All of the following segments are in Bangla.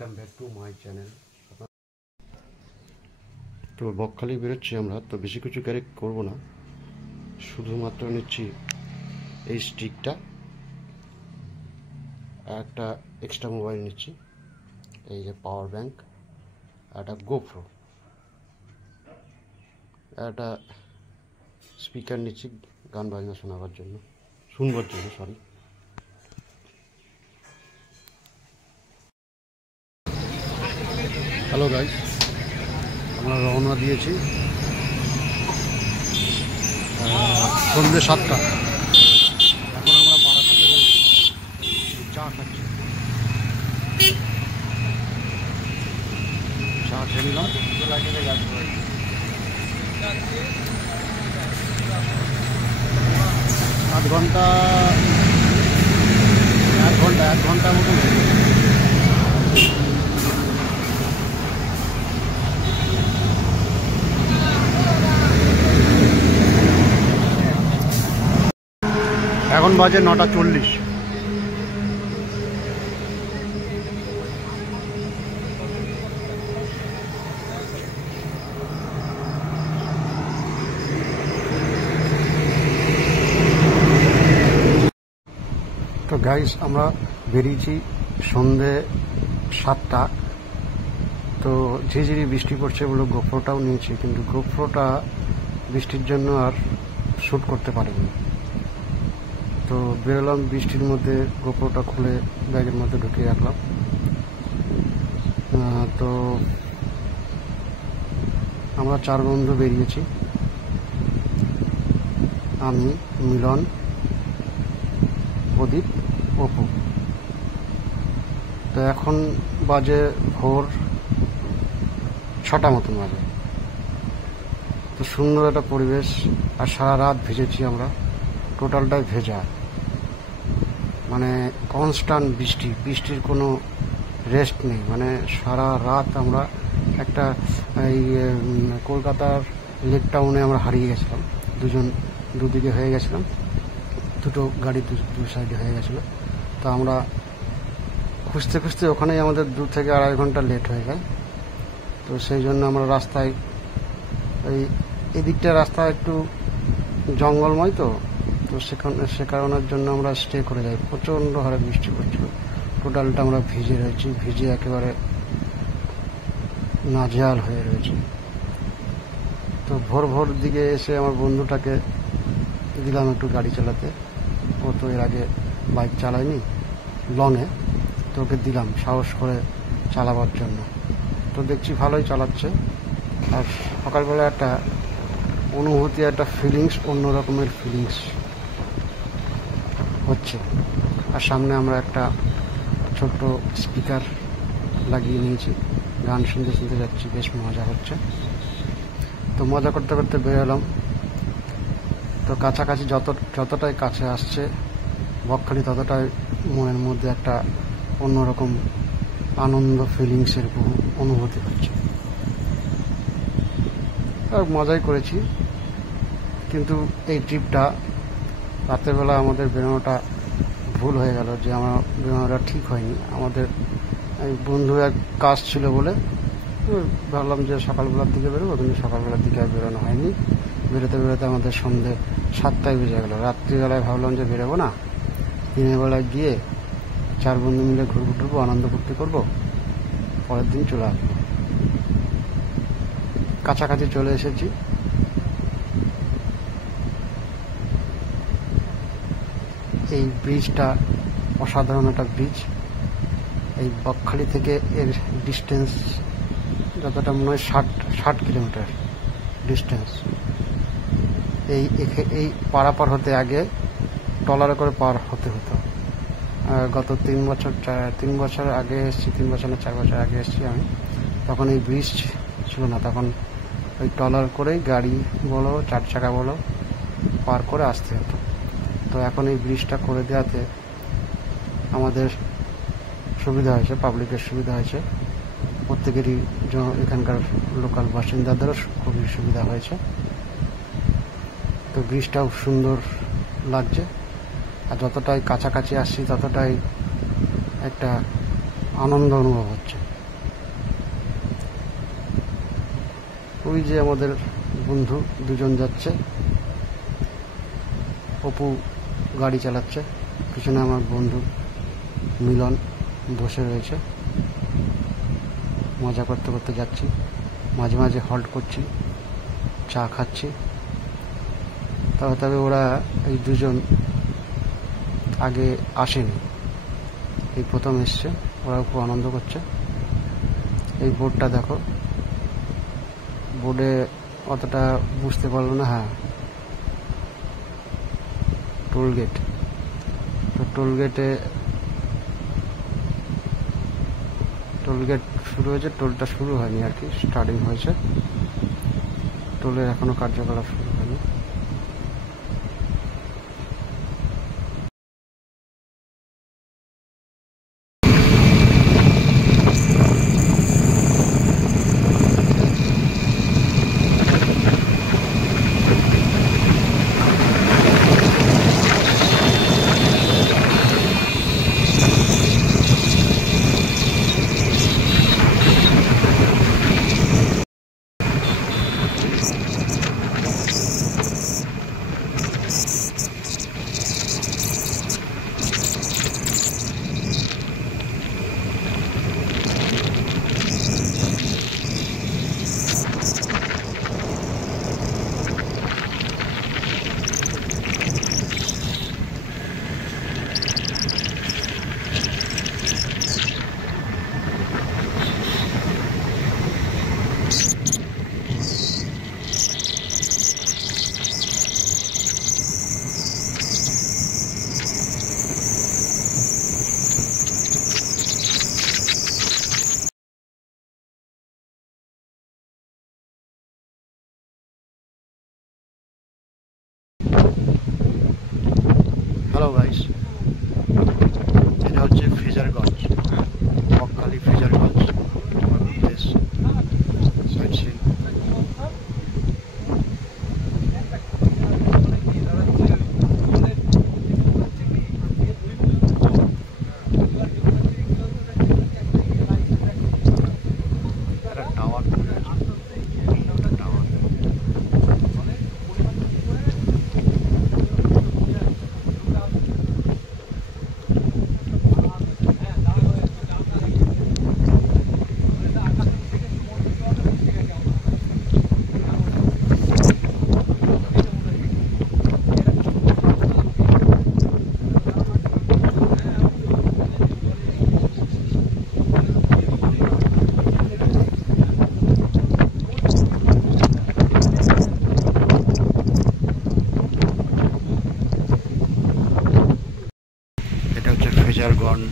Welcome back to my channel. তো বকখালি বেরোচ্ছি আমরা, তো বেশি কিছু ক্যারি করবো না, শুধুমাত্র নিচ্ছি এই স্টিকটা, একটা এক্সট্রা মোবাইল নিচ্ছি, এই যে পাওয়ার ব্যাংক, একটা গোপ্রো, একটা স্পিকার নিচ্ছি গান বাজনা শুনবার জন্য, সরি। হ্যালো গাইস, আমরা রওনা দিয়েছি সন্ধ্যে 7টা। এখন আমরা বারাসাতে চা খাচ্ছি, চা খেয়ে নিলাম। এক ঘন্টা মতো লেগে গেছে। এখন বাজে 9:40। তো গাইস, আমরা বেরিয়েছি সন্ধে 7টা। তো ঝিঝিরি বৃষ্টি পড়ছে বলে গোপ্রোটাও নিয়েছি, কিন্তু গোপ্রোটা বৃষ্টির জন্য আর শ্যুট করতে পারিনি। তো বেরোলাম বৃষ্টির মধ্যে, গোপ্রোটা খুলে ব্যাগের মধ্যে ঢুকিয়ে রাখলাম। তো আমরা 4 বন্ধু বেরিয়েছি, আমি, মিলন, প্রদীপ, অপু। তো এখন বাজে ভোর 6টা মতন বাজে। তো সুন্দর একটা পরিবেশ, আর সারা রাত ভিজেছি আমরা, টোটালটাই ভেজা, মানে কনস্ট্যান্ট বৃষ্টির কোনো রেস্ট নেই। মানে সারা রাত আমরা একটা এই কলকাতার লেক টাউনে আমরা হারিয়ে গেছিলাম, দুদিকে হয়ে গেছিলাম, দুটো গাড়ি দু সাইডে হয়ে গেছিলো। তো আমরা খুঁজতে খুঁজতে ওখানেই আমাদের 2 থেকে 2.5 ঘন্টা লেট হয়ে যায়। তো সেই জন্য আমরা রাস্তায়, এদিকটা রাস্তা একটু জঙ্গলময়, তো সে কারণের জন্য আমরা স্টে করে যাই। প্রচণ্ড হারে বৃষ্টি পড়ছিল, টোটালটা আমরা ভিজে একেবারে নাজেহাল হয়ে রয়েছে। তো ভোর দিকে এসে আমার বন্ধুটাকে দিলাম একটু গাড়ি চালাতে, ও তো এর আগে বাইক চালায়নি লংয়ে, তো ওকে দিলাম সাহস করে চালাবার জন্য। তো দেখছি ভালোই চালাচ্ছে, আর সকালবেলা একটা অনুভূতি, একটা ফিলিংস, অন্য রকমের ফিলিংস হচ্ছে। আর সামনে আমরা একটা ছোট্ট স্পিকার লাগিয়ে নিয়েছি, গান শুনতে শুনতে যাচ্ছি, বেশ মজা হচ্ছে। তো মজা করতে করতে বেরোলাম। তো কাছাকাছি যতটাই কাছে আসছে বকখালি, ততটাই মনের মধ্যে একটা অন্যরকম আনন্দ, ফিলিংসের অনুভূতি হচ্ছে। আর মজাই করেছি, কিন্তু এই ট্রিপটা রাতের বেলা আমাদের বেরোনোটা ভুল হয়ে গেল, যে আমার বেরোনোটা ঠিক হয়নি। আমাদের বন্ধু এক কাজ ছিল বলে ভাবলাম যে সকালবেলার দিকে বেরোবো, কিন্তু সকালবেলার দিকে আর বেরোনো হয়নি। বেরোতে আমাদের সন্ধ্যে 7টায় বেজে গেল। রাত্রিবেলায় ভাবলাম যে বেরোবো না, দিনের বেলায় গিয়ে 4 বন্ধু মিলে ঘুরবো, আনন্দ ফুর্তি করবো, পরের দিন চলে আসবো। কাছাকাছি চলে এসেছি। এই ব্রিজটা অসাধারণ একটা ব্রিজ। এই বকখালি থেকে এর ডিস্টেন্স যতটা মনে হয় 60 কিলোমিটার ডিস্টেন্স। এই পারাপার হতে আগে ট্রলারে করে পার হতে হতো। গত 3 বছর আগে এসেছি, 3 বছর না 4 বছর আগে এসেছি আমি, তখন এই ব্রিজ ছিল না, তখন ওই ট্রলার করেই গাড়ি বলো 4 চাকা বলো পার করে আসতে হতো। তো এখন এই ব্রিজটা করে দেওয়াতে আমাদের সুবিধা হয়েছে, পাবলিকের সুবিধা হয়েছে, প্রত্যেকেরই এখানকার লোকাল বাসিন্দাদেরও খুবই সুবিধা হয়েছে। তো ব্রিজটাও সুন্দর লাগছে, আর যতটাই কাছাকাছি আসছি ততটাই একটা আনন্দ অনুভব হচ্ছে। ওই যে আমাদের বন্ধু দুজন যাচ্ছে, অপু গাড়ি চালাচ্ছে, পিছনে আমার বন্ধু মিলন বসে রয়েছে। মজা করতে করতে যাচ্ছি, মাঝে মাঝে হল্ট করছি, চা খাচ্ছি। তবে ওরা এই দুজন আগে আসেনি, এই প্রথম এসছে, ওরা খুব আনন্দ করছে। এই বোর্ডটা দেখো, বোর্ডে অতটা বুঝতে পারলো না। হ্যাঁ, টোলগেট। তো টোলগেট শুরু হয়েছে, টোলটা শুরু হয়নি আর কি, স্টার্টিং হয়েছে। টোলের এখনো কার্যকলাপ শুরু হয়নি। হ্যালো গাইস, এটা হচ্ছে ফ্রেজারগঞ্জ, বকখালি ফ্রেজারগঞ্জ আমার উদ্দেশ্য সাইট সিন। একটা টাওয়ার তৈরি হয়েছে, টাওয়ার। এটা হচ্ছে ফ্রেজারগঞ্জ।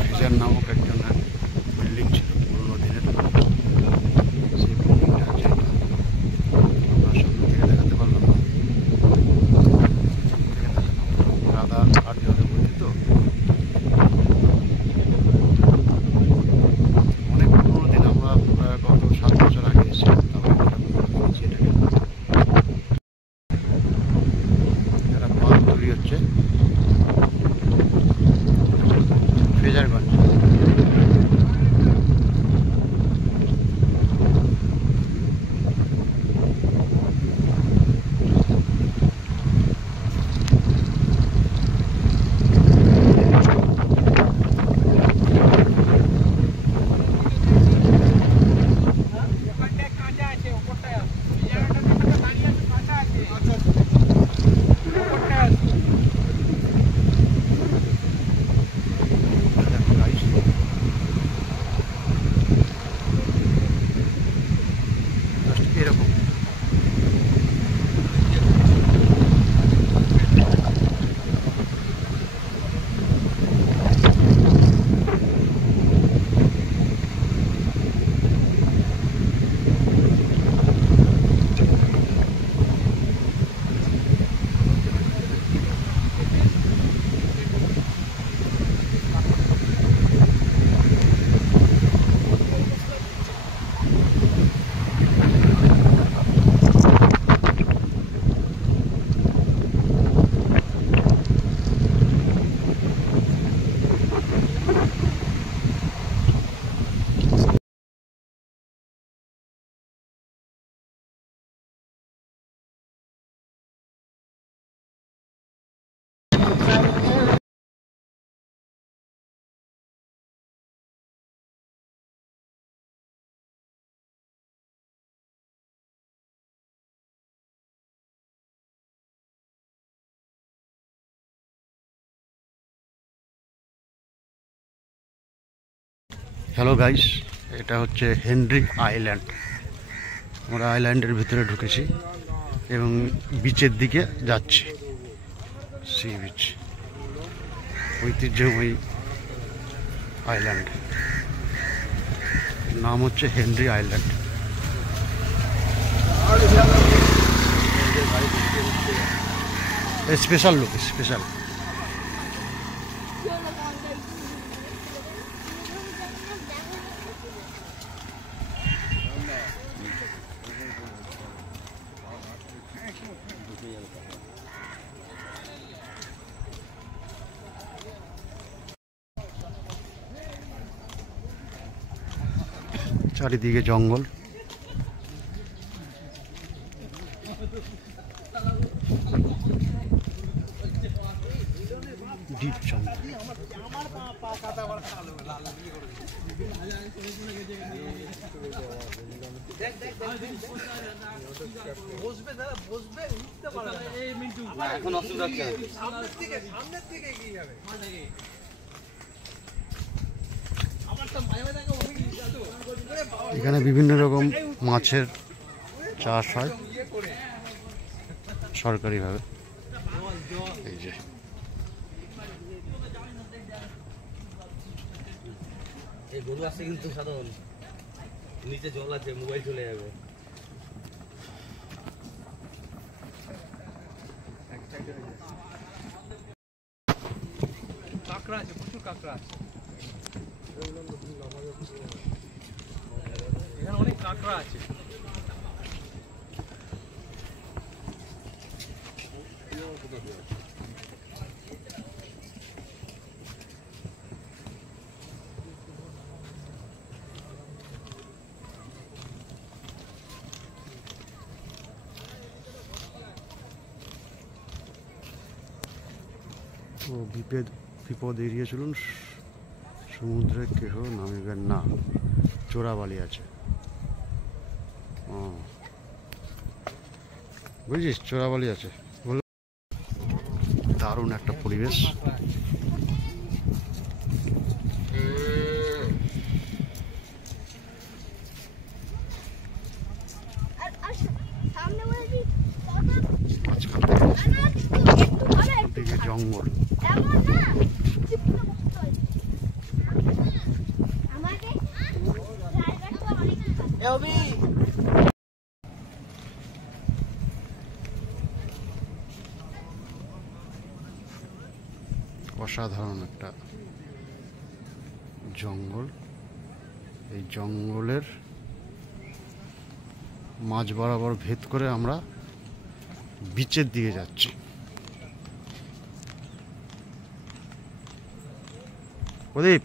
ফ্রেজার নামক একজন বিল্ডিং ছিল পুরোনো দিনের, সেই বিল্ডিংটা হচ্ছে এটা। আমরা সামনে থেকে দেখাতে পারলাম না, রাধা ঘাট জলে বলছি তো, অনেক পুরোনো দিন। আমরা গত 7 বছর আগে এসেছিলাম, তারপরে এটাকে একটা বাঁধ তৈরি হচ্ছে ফ্রেজারগঞ্জ। হ্যালো গাইস, এটা হচ্ছে হেনরি আইল্যান্ড। আমরা আইল্যান্ডের ভিতরে ঢুকেছি এবং বিচের দিকে যাচ্ছি। সি বিচ, ঐতিহ্যময়ী আইল্যান্ড, নাম হচ্ছে Henry island. Special look, special. চারিদিকে জঙ্গল, ডিপ জঙ্গল। এখানে বিভিন্ন রকম মাছের চাষ হয় সরকারিভাবে। এই যে এই গরু আছে কিন্তু সাধারণ, নিচে জল আছে, মোবাইল চলে যাবে। কাঁকড়া আছে, প্রচুর কাঁকড়া আছে এখানে, অনেক কাঁকড়া আছে। ও বিপদ এড়িয়ে চলুন, সমুদ্রে কেহ নামিবেন না, চোরাবালি আছে। বুঝিস, চোরাবালি আছে। দারুণ একটা পরিবেশ। দিকে জঙ্গল, অসাধারণ একটা জঙ্গল। এই জঙ্গলের মাঝ বরাবর ভেদ করে আমরা বিচের দিকে যাচ্ছি। প্রদীপ,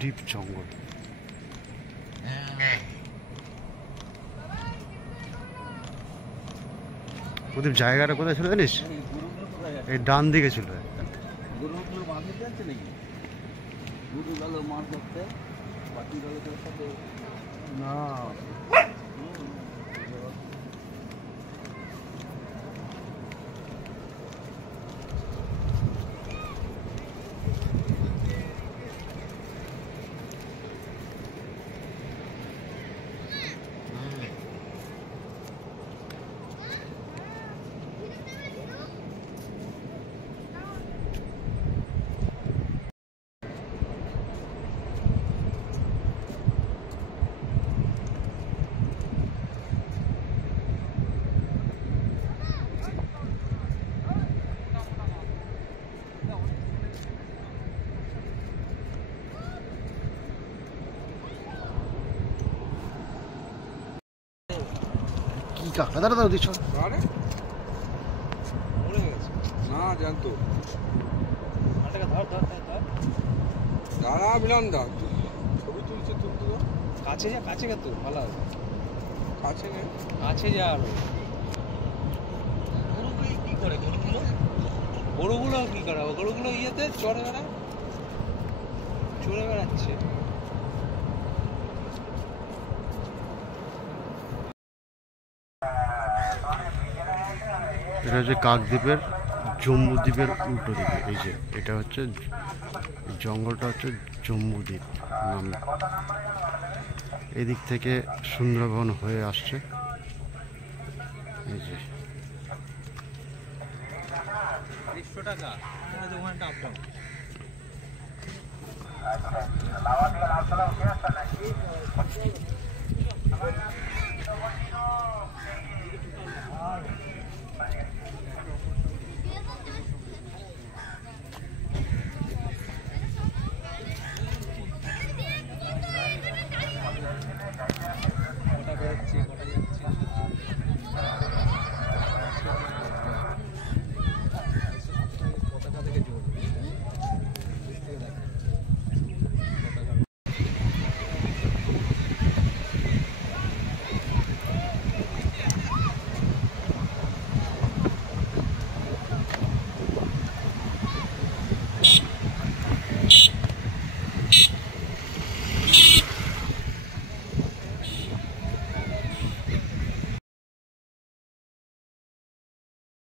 ডিপ জঙ্গল। প্রদীপ, জায়গাটা কোথায় ছিল জানিস? এই ডান দিকে ছিল। গরুগুলো মাছ ধরতে যাচ্ছে নাকি? গরু গেল মাছ ধরতে, বাকি গেল তোর সাথে না। কি কাকা দাঁড়া দাঁড়া দিচ্ছ? না জানতো দাঁড়া মিলন দা, ছবি তুলছে, তুলতে দাও। কাছে যা, কাছে গা, তো ভালো হবে। কাছে নে, কাছে যা। আরো গরুগুলো কি করে? গরুগুলো কি করে? গরুগুলো ইয়েতে চড়ে বেড়াচ্ছে। এটা হচ্ছে কাকদ্বীপের জম্বুদ্বীপের উল্টো দিকে। এই যে এটা হচ্ছে জঙ্গলটা হচ্ছে জম্বুদ্বীপ নামে। এদিক থেকে সুন্দরবন হয়ে আসছে। এই যে 100 টাকা ওখানটা আপ ডাউন।